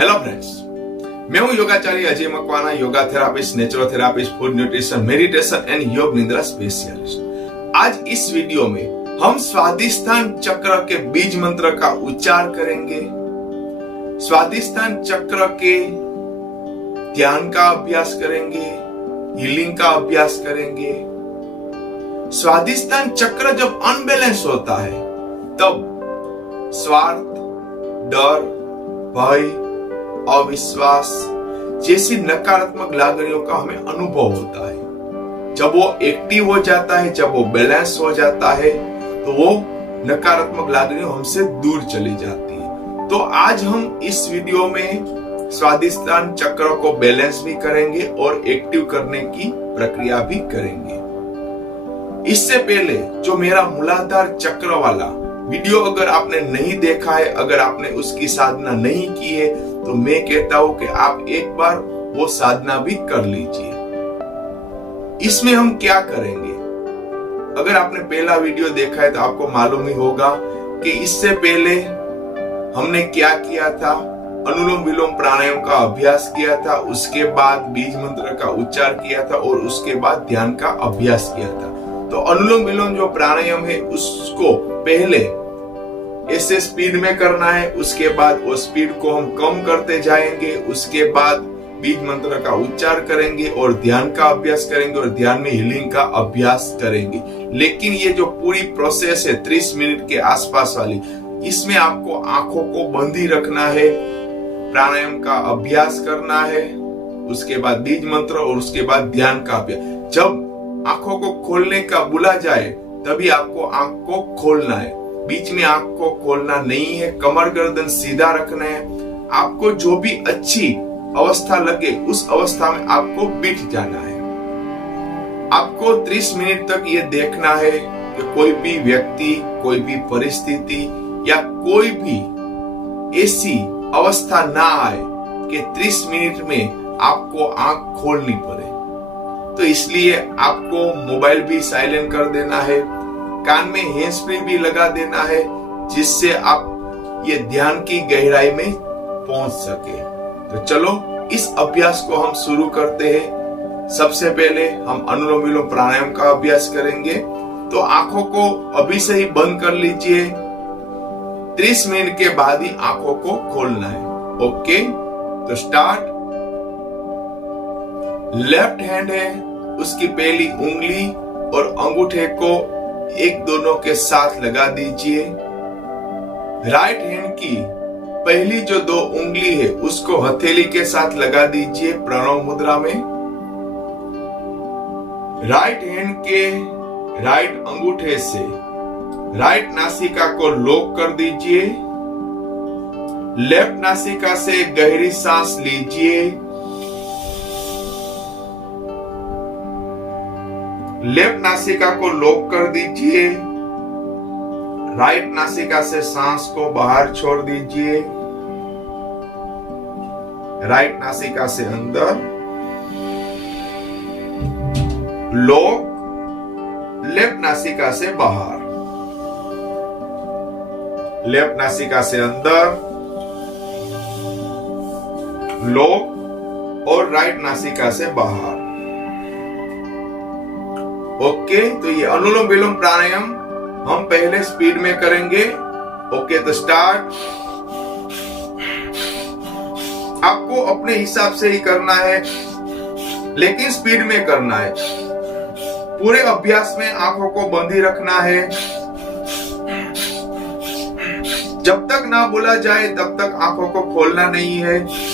Hello friends, मैं हूं योगाचार्य Ajay Makwana, yoga therapist, naturotherapist, food nutrition, meditation and yoga nidra specialist. आज इस वीडियो में हम स्वादिष्ठान चक्र के बीज मंत्र का उच्चार करेंगे, स्वादिष्ठान चक्र के ध्यान का अभ्यास करेंगे, हीलिंग का अभ्यास करेंगे। स्वादिष्ठान चक्र जब अनबैलेंस होता है तब स्वार्थ, डर, भय, अविश्वास जैसी नकारात्मक लागनियों का हमें अनुभव होता है। जब वो एक्टिव हो जाता है, जब वो बैलेंस हो जाता है, तो वो नकारात्मक लागनियों हमसे दूर चली जाती है। तो आज हम इस वीडियो में स्वादिष्ठान चक्र को बैलेंस भी करेंगे और एक्टिव करने की प्रक्रिया भी करेंगे। इससे पहले जो मेरा मूलाधार चक्र वाला वीडियो अगर आपने नहीं देखा है, अगर आपने उसकी साधना नहीं की है, तो मैं कहता हूं कि आप एक बार वो साधना भी कर लीजिए। इसमें हम क्या करेंगे, अगर आपने पहला वीडियो देखा है तो आपको मालूम ही होगा कि इससे पहले हमने क्या किया था। अनुलोम विलोम प्राणायाम का अभ्यास किया था, उसके बाद बीज मंत्र का उच्चार किया था और उसके बाद ध्यान का अभ्यास किया था। तो अनुलोम विलोम जो प्राणायाम है उसको पहले ऐसे स्पीड में करना है, उसके बाद वो स्पीड को हम कम करते जाएंगे, उसके बाद बीज मंत्र का उच्चार करेंगे और ध्यान का अभ्यास करेंगे और ध्यान में हीलिंग का अभ्यास करेंगे। लेकिन ये जो पूरी प्रोसेस है 30 मिनट के आसपास वाली, इसमें आपको आंखों को बंद ही रखना है, प्राणायाम का अभ्यास करना है, उसके बाद बीज मंत्र और उसके बाद ध्यान का अभ्यास। जब आंखों को खोलने का बुला जाए तभी आपको आंख को खोलना है, बीच में आंख को खोलना नहीं है। कमर गर्दन सीधा रखना है। आपको जो भी अच्छी अवस्था लगे उस अवस्था में आपको बैठ जाना है। आपको 30 मिनट तक ये देखना है कि कोई भी व्यक्ति, कोई भी परिस्थिति या कोई भी ऐसी अवस्था ना आए कि 30 मिनट में आपको आंख खोलनी पड़े। तो इसलिए आपको मोबाइल भी साइलेंट कर देना है, कान में हैंड्स फ्री भी लगा देना है, जिससे आप ये ध्यान की गहराई में पहुंच सके। तो चलो इस अभ्यास को हम शुरू करते हैं। सबसे पहले हम अनुलोम विलोम प्राणायाम का अभ्यास करेंगे। तो आंखों को अभी से ही बंद कर लीजिए, 30 मिनट के बाद ही आंखों को खोलना है। ओके, तो स्टार्ट। लेफ्ट हैंड है, उसकी पहली उंगली और अंगूठे को एक दोनों के साथ लगा दीजिए। राइट हैंड की पहली जो 2 उंगली है उसको हथेली के साथ लगा दीजिए प्रणव मुद्रा में। राइट हैंड के राइट अंगूठे से राइट नासिका को लॉक कर दीजिए। लेफ्ट नासिका से गहरी सांस लीजिए। लेफ्ट नासिका को लॉक कर दीजिए। राइट नासिका से सांस को बाहर छोड़ दीजिए। राइट नासिका से अंदर लॉक, लेफ्ट नासिका से बाहर। लेफ्ट नासिका से अंदर लॉक और राइट नासिका से बाहर। ओके, तो ये अनुलोम विलोम प्राणायाम हम पहले स्पीड में करेंगे। ओके, तो स्टार्ट। आपको अपने हिसाब से ही करना है, लेकिन स्पीड में करना है। पूरे अभ्यास में आंखों को बंद ही रखना है। जब तक ना बोला जाए तब तक आंखों को खोलना नहीं है।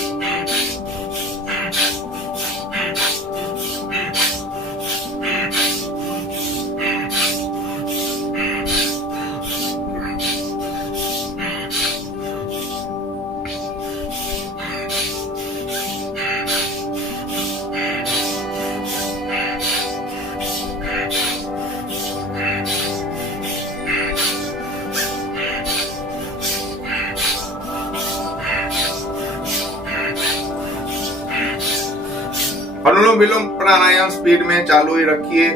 अनुलोम विलोम प्राणायाम स्पीड में चालू ही रखिए।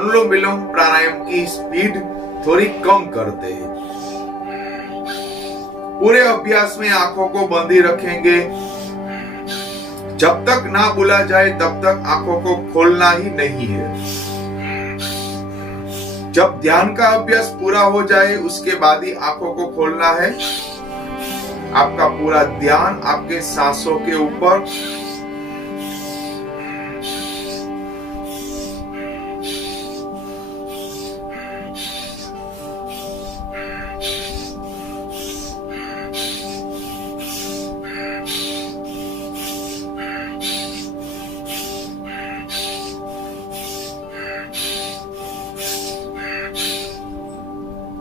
अनुलोम विलोम प्राणायाम की स्पीड थोड़ी कम करते हैं। पूरे अभ्यास में आंखों को बंद ही रखेंगे। जब तक ना बुला जाए तब तक आंखों को खोलना ही नहीं है। जब ध्यान का अभ्यास पूरा हो जाए उसके बाद ही आंखों को खोलना है। आपका पूरा ध्यान आपके सांसों के ऊपर।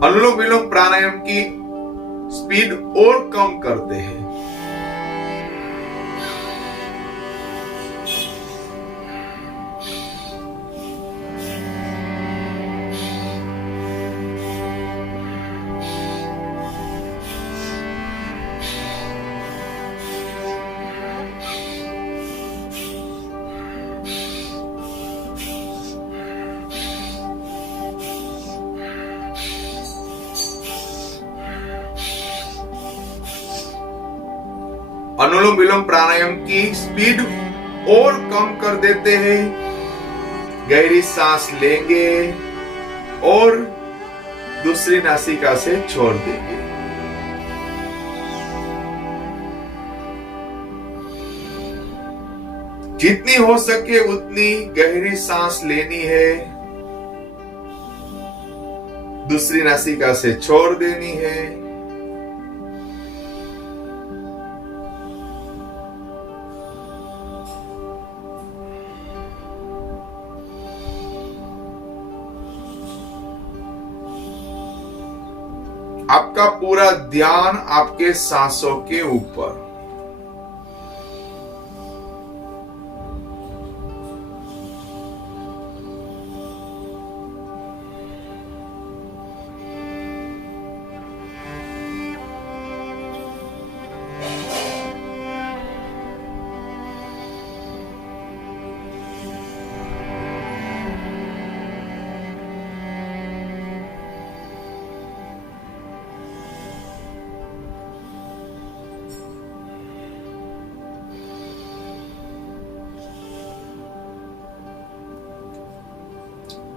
अनुलोम विलोम प्राणायाम की स्पीड और कम करते हैं। अनुलोम विलोम प्राणायाम की स्पीड और कम कर देते हैं। गहरी सांस लेंगे और दूसरी नासिका से छोड़ देंगे। जितनी हो सके उतनी गहरी सांस लेनी है, दूसरी नासिका से छोड़ देनी है। आपका पूरा ध्यान आपके सांसों के ऊपर।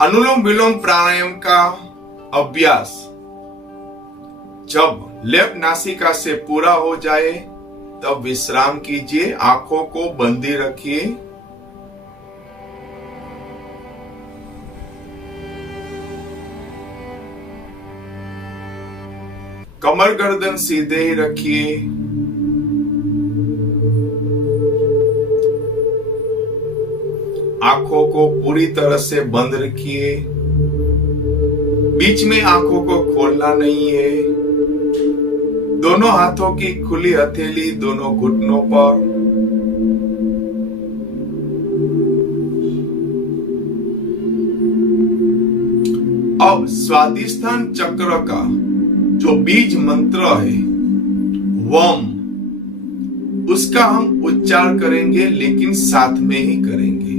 अनुलोम विलोम प्राणायाम का अभ्यास जब लेफ्ट नासिका से पूरा हो जाए तब विश्राम कीजिए। आंखों को बंद ही रखिए। कमर गर्दन सीधे ही रखिए। आंखों को पूरी तरह से बंद रखिए। बीच में आंखों को खोलना नहीं है। दोनों हाथों की खुली हथेली दोनों घुटनों पर। अब स्वादिष्ठान चक्र का जो बीज मंत्र है वम, उसका हम उच्चार करेंगे लेकिन साथ में ही करेंगे।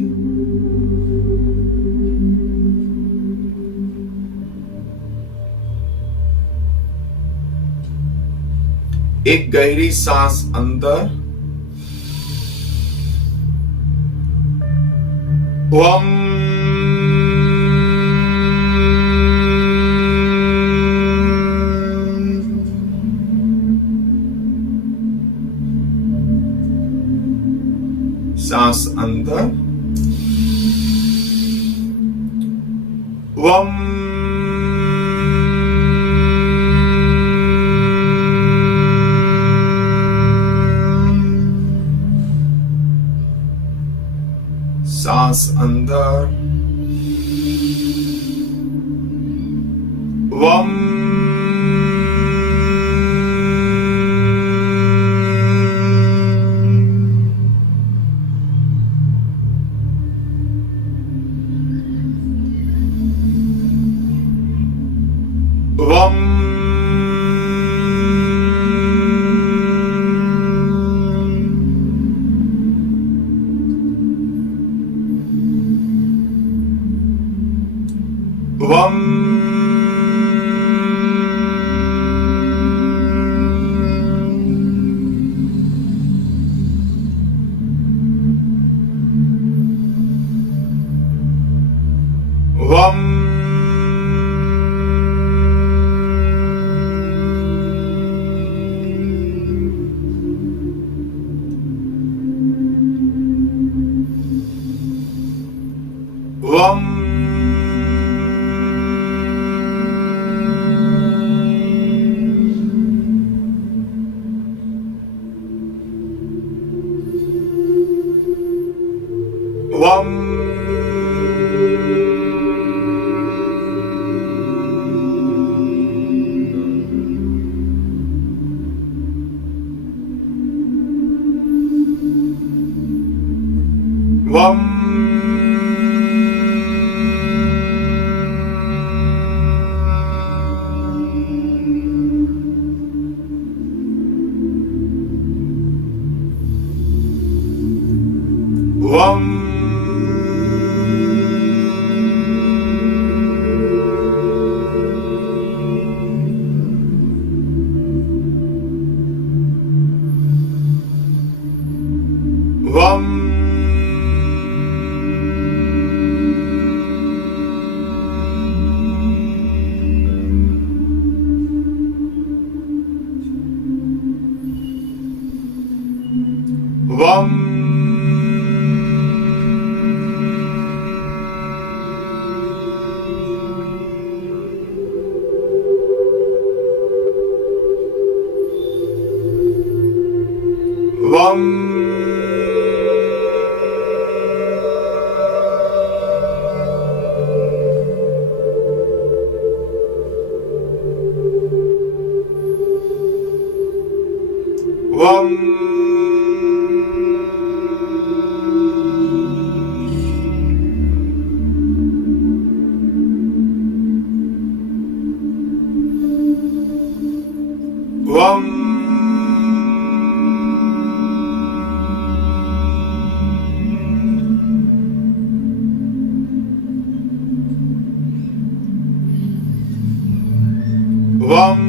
एक गहरी सांस अंदर, ओम, सांस अंदर, ओम, सांस अंदर, वम, वम, वम वम वम वम वम वम वम वम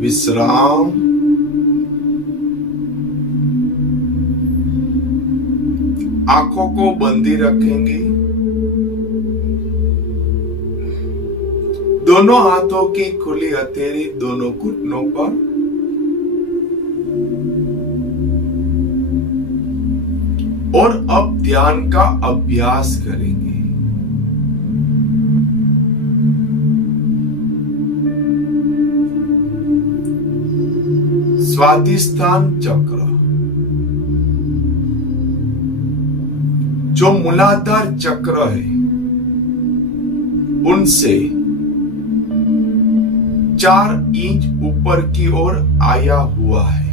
विश्राम। आंखों को बंदी रखेंगे। दोनों हाथों की खुली हथेली दोनों घुटनों पर। और अब ध्यान का अभ्यास करेंगे। स्वादिष्ठान चक्र, जो मूलाधार चक्र है, उनसे 4 इंच ऊपर की ओर आया हुआ है।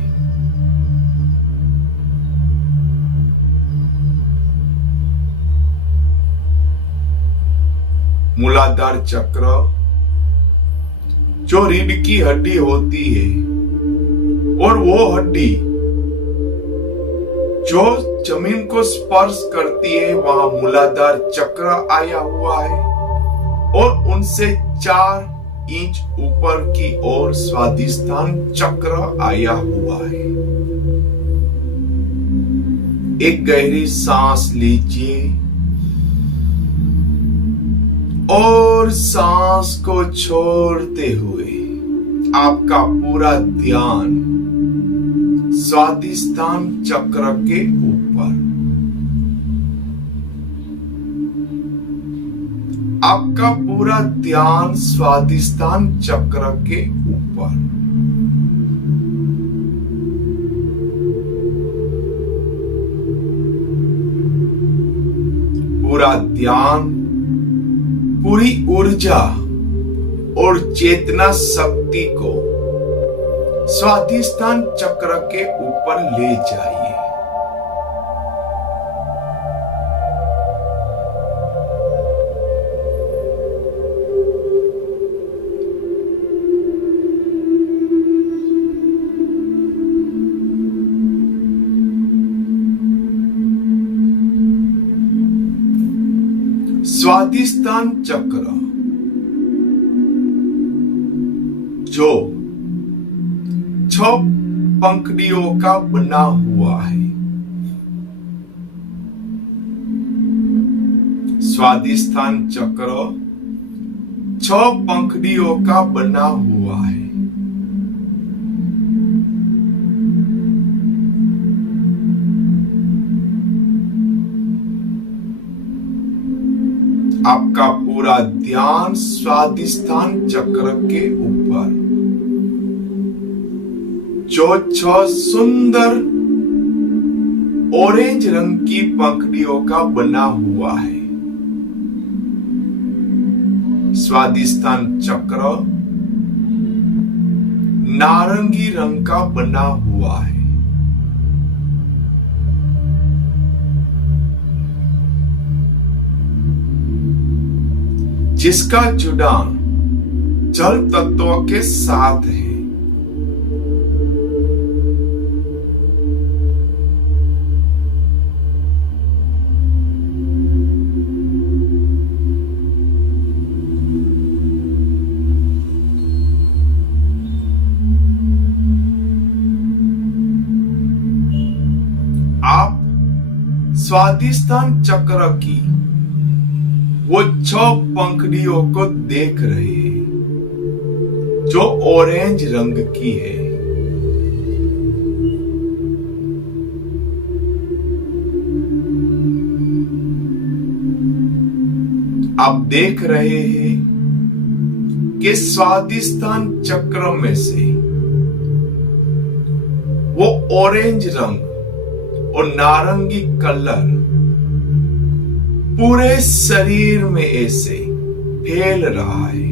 मूलाधार चक्र जो रीढ़ की हड्डी होती है, और वो हड्डी जो जमीन को स्पर्श करती है, वहां मूलाधार चक्र आया हुआ है। और उनसे 4 इंच ऊपर की ओर स्वादिष्ठान चक्र आया हुआ है। एक गहरी सांस लीजिए और सांस को छोड़ते हुए आपका पूरा ध्यान स्वादिष्ठान चक्र के ऊपर। आपका पूरा ध्यान स्वादिष्ठान चक्र के ऊपर। पूरा ध्यान, पूरी ऊर्जा और चेतना शक्ति को स्वादिष्ठान चक्र के ऊपर ले जाइए। स्वादिष्ठान चक्र जो 6 पंखुड़ियों का बना हुआ है। स्वादिष्ठान चक्र 6 पंखुड़ियों का बना हुआ है। आपका पूरा ध्यान स्वादिष्ठान चक्र के ऊपर, जो 6 सुंदर ऑरेंज रंग की पंखुड़ियों का बना हुआ है। स्वादिष्टान चक्र नारंगी रंग का बना हुआ है। जिसका जुड़ाव जल तत्वों के साथ है। आप स्वादिष्टान चक्र की वो 6 पंखुड़ियों को देख रहे हैं जो ऑरेंज रंग की है। आप देख रहे हैं कि स्वादिष्टान चक्र में से वो ऑरेंज रंग और नारंगी कलर पूरे शरीर में ऐसे फैल रहा है।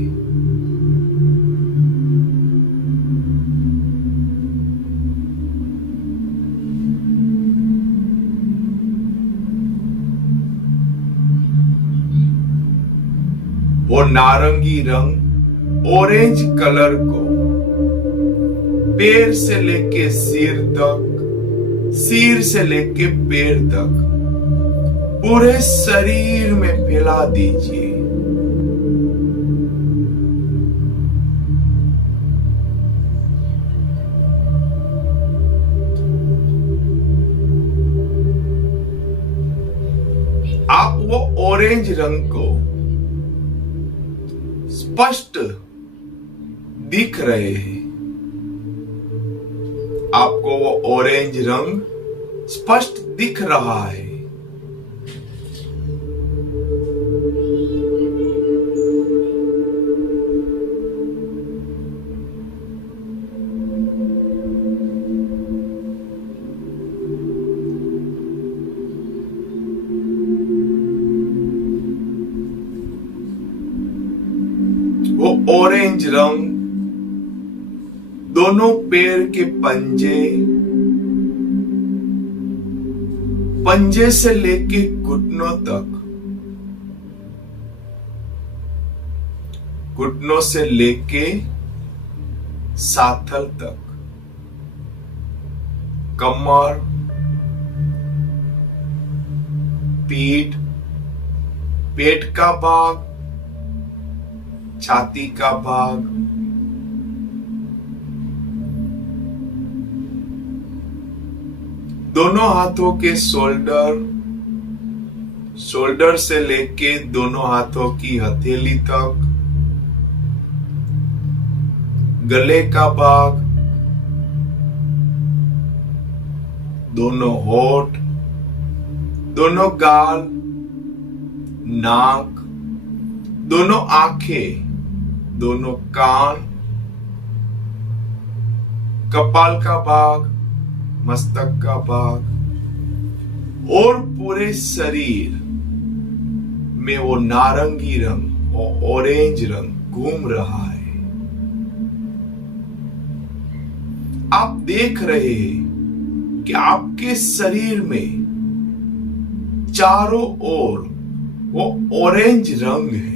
वो नारंगी रंग ऑरेंज कलर को पैर से लेके सिर तक, सिर से लेके पैर तक पूरे शरीर में फैला दीजिए। आप वो ऑरेंज रंग को स्पष्ट दिख रहे हैं। आपको वो ऑरेंज रंग स्पष्ट दिख रहा है। वो ऑरेंज रंग दोनों पैर के पंजे, पंजे से लेके घुटनों तक, घुटनों से लेके साथल तक, कमर, पीठ, पेट का भाग, छाती का भाग, दोनों हाथों के शोल्डर, शोल्डर से लेके दोनों हाथों की हथेली तक, गले का भाग, दोनों होठ, दोनों गाल, नाक, दोनों आंखें, दोनों कान, कपाल का भाग, मस्तक का भाग और पूरे शरीर में वो नारंगी रंग और ऑरेंज रंग घूम रहा है। आप देख रहे हैं कि आपके शरीर में चारों ओर वो ऑरेंज रंग है।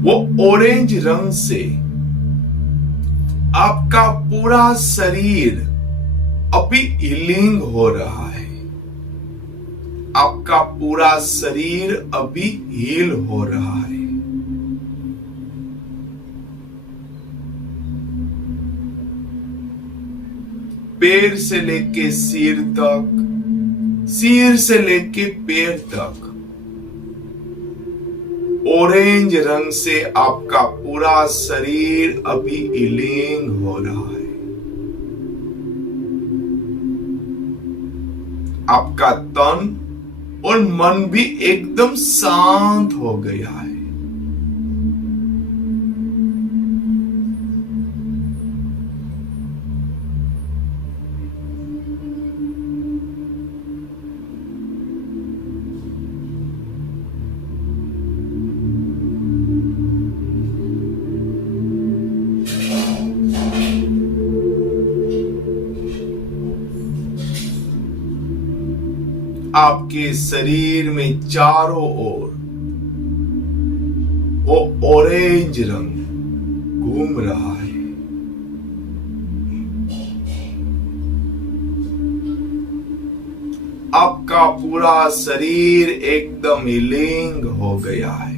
वो ऑरेंज रंग से आपका पूरा शरीर अभी हीलिंग हो रहा है। आपका पूरा शरीर अभी हील हो रहा है। पैर से लेके सिर तक, सिर से लेके पैर तक ऑरेंज रंग से आपका पूरा शरीर अभी हीलिंग हो रहा है। आपका तन और मन भी एकदम शांत हो गया है। आपके शरीर में चारों ओर वो ऑरेंज रंग घूम रहा है। आपका पूरा शरीर एकदम हीलिंग हो गया है।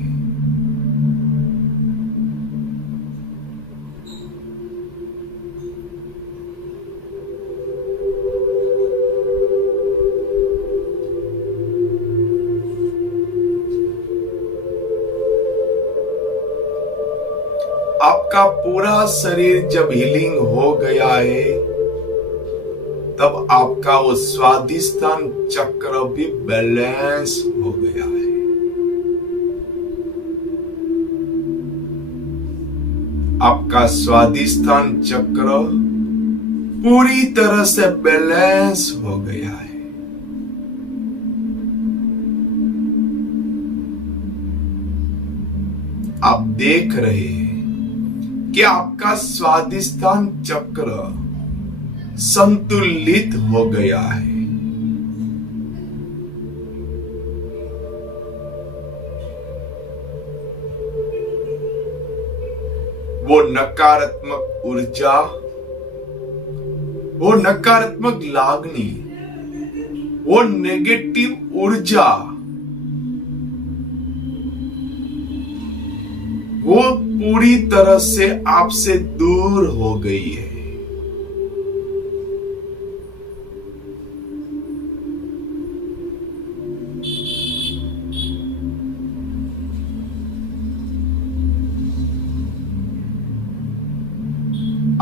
आपका पूरा शरीर जब हीलिंग हो गया है, तब आपका वो स्वादिष्टान चक्र भी बैलेंस हो गया है। आपका स्वादिष्टान चक्र पूरी तरह से बैलेंस हो गया है। आप देख रहे हैं कि आपका स्वादिष्टान चक्र संतुलित हो गया है। वो नकारात्मक ऊर्जा, वो नकारात्मक लागनी, वो नेगेटिव ऊर्जा, वो पूरी तरह से आपसे दूर हो गई है।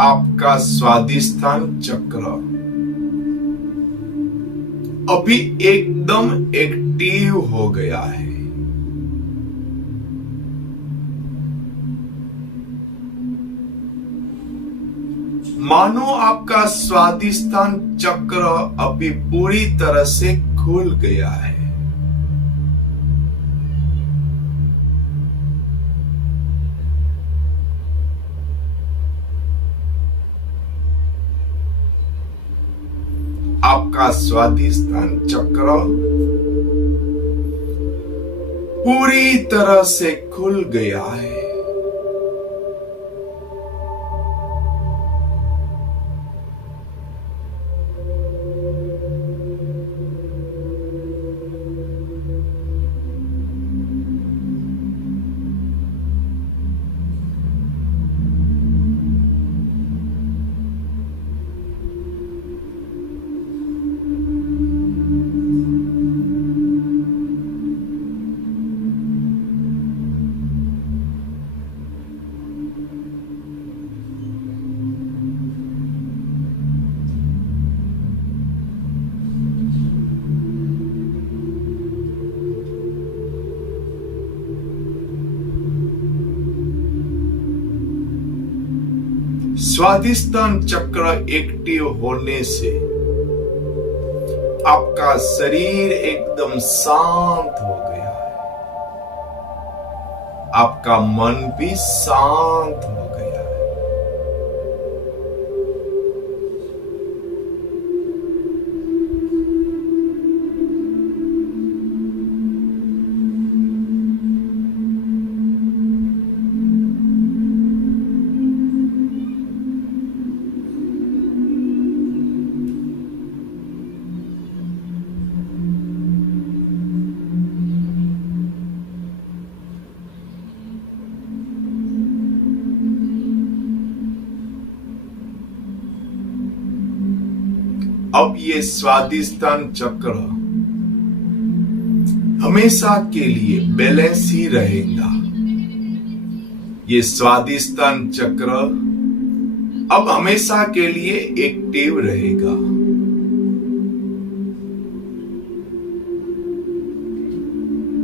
आपका स्वादिष्टान चक्र अभी एकदम एक्टिव हो गया है। मानो आपका स्वादिष्टान चक्र अभी पूरी तरह से खुल गया है। आपका स्वादिष्टान चक्र पूरी तरह से खुल गया है। स्वादिष्टान चक्र एक्टिव होने से आपका शरीर एकदम शांत हो गया है। आपका मन भी शांत हो गया है। अब ये स्वादिष्टान चक्र हमेशा के लिए बैलेंस ही रहेगा। ये स्वादिष्टान चक्र अब हमेशा के लिए एक्टिव रहेगा।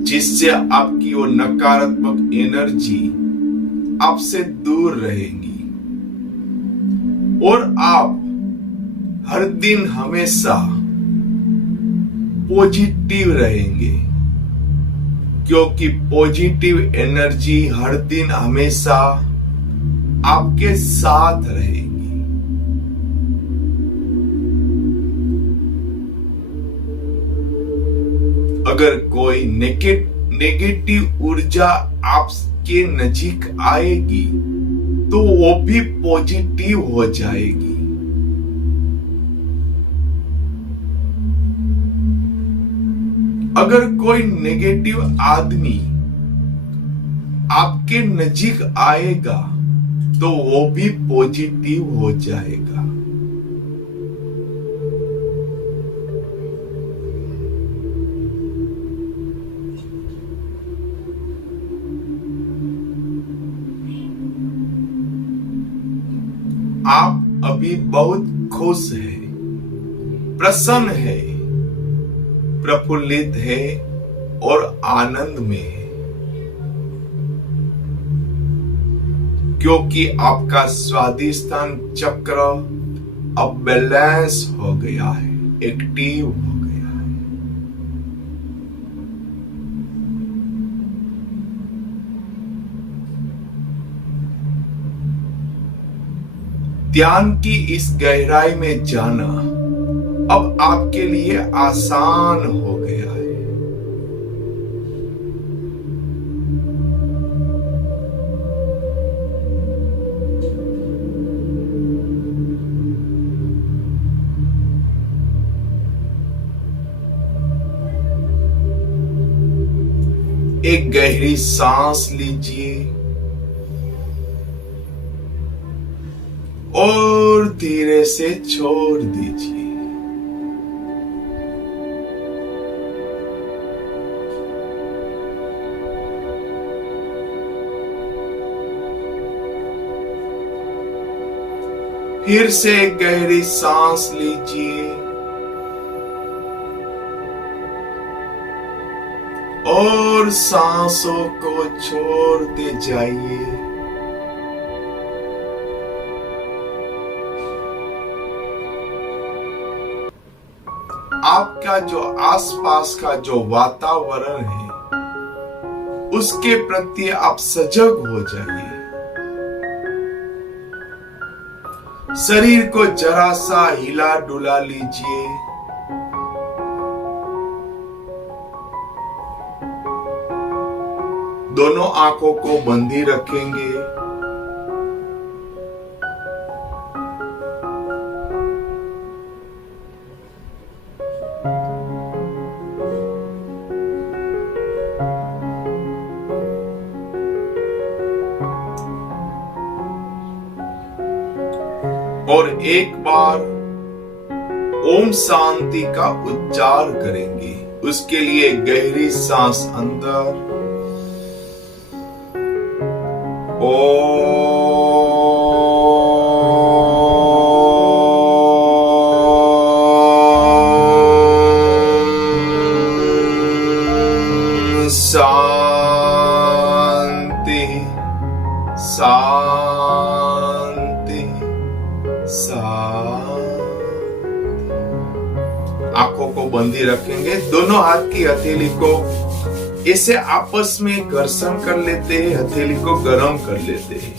जिससे आपकी वो नकारात्मक एनर्जी आपसे दूर रहेगी और आप हर दिन हमेशा पॉजिटिव रहेंगे, क्योंकि पॉजिटिव एनर्जी हर दिन हमेशा आपके साथ रहेगी। अगर कोई नेगेटिव ऊर्जा आपके नजीक आएगी तो वो भी पॉजिटिव हो जाएगी। अगर कोई नेगेटिव आदमी आपके नजीक आएगा तो वो भी पॉजिटिव हो जाएगा। आप अभी बहुत खुश है, प्रसन्न है, प्रफुल्लित है और आनंद में है, क्योंकि आपका स्वादिष्टान चक्र अब बैलेंस हो गया है, एक्टिव हो गया है। ध्यान की इस गहराई में जाना अब आपके लिए आसान हो गया है। एक गहरी सांस लीजिए और धीरे से छोड़ दीजिए। फिर से एक गहरी सांस लीजिए और सांसों को छोड़ते जाइए। आपका जो आसपास का जो वातावरण है उसके प्रति आप सजग हो जाइए। शरीर को जरा सा हिला डुला लीजिए। दोनों आंखों को बंद ही रखेंगे। और एक बार ओम शांति का उच्चार करेंगे। उसके लिए गहरी सांस अंदर, शांति शांति शांति। आंखों को बंद ही रखेंगे। दोनों हाथ की हथेली को इसे आपस में घर्षण कर लेते हैं, हथेली को गर्म कर लेते हैं।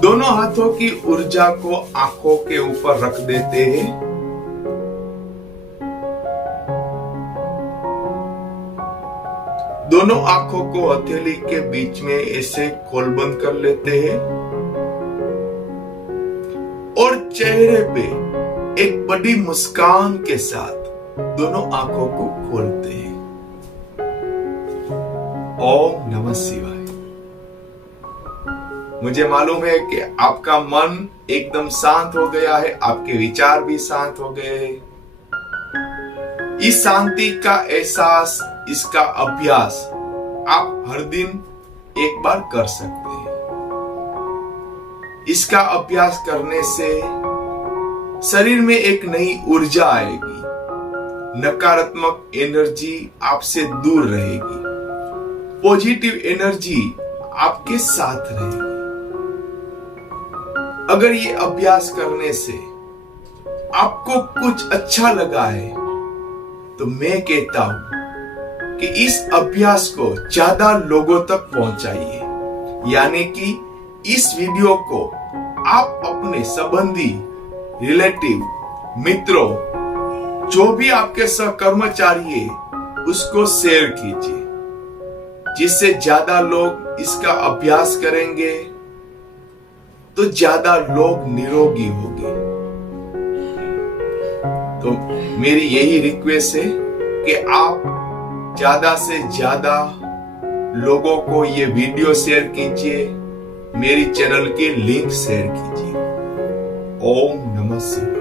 दोनों हाथों की ऊर्जा को आंखों के ऊपर रख देते हैं। दोनों आंखों को हथेली के बीच में ऐसे खोल बंद कर लेते हैं और चेहरे पे एक बड़ी मुस्कान के साथ दोनों आंखों को खोलते हैं। ओम नमः शिवाय। मुझे मालूम है कि आपका मन एकदम शांत हो गया है, आपके विचार भी शांत हो गए हैं। इस शांति का एहसास, इसका अभ्यास आप हर दिन एक बार कर सकते हैं। इसका अभ्यास करने से शरीर में एक नई ऊर्जा आएगी, नकारात्मक एनर्जी आपसे दूर रहेगी, पॉजिटिव एनर्जी आपके साथ रहेगी। अगर ये अभ्यास करने से आपको कुछ अच्छा लगा है तो मैं कहता हूं कि इस अभ्यास को ज्यादा लोगों तक पहुंचाइए। यानी कि इस वीडियो को आप अपने संबंधी, रिलेटिव मित्रों, जो भी आपके सहकर्मचारी है उसको शेयर कीजिए, जिससे ज्यादा लोग इसका अभ्यास करेंगे तो ज्यादा लोग निरोगी होंगे। तो मेरी यही रिक्वेस्ट है कि आप ज्यादा से ज्यादा लोगों को ये वीडियो शेयर कीजिए, मेरी चैनल की लिंक शेयर कीजिए। ओम नमः शिवाय।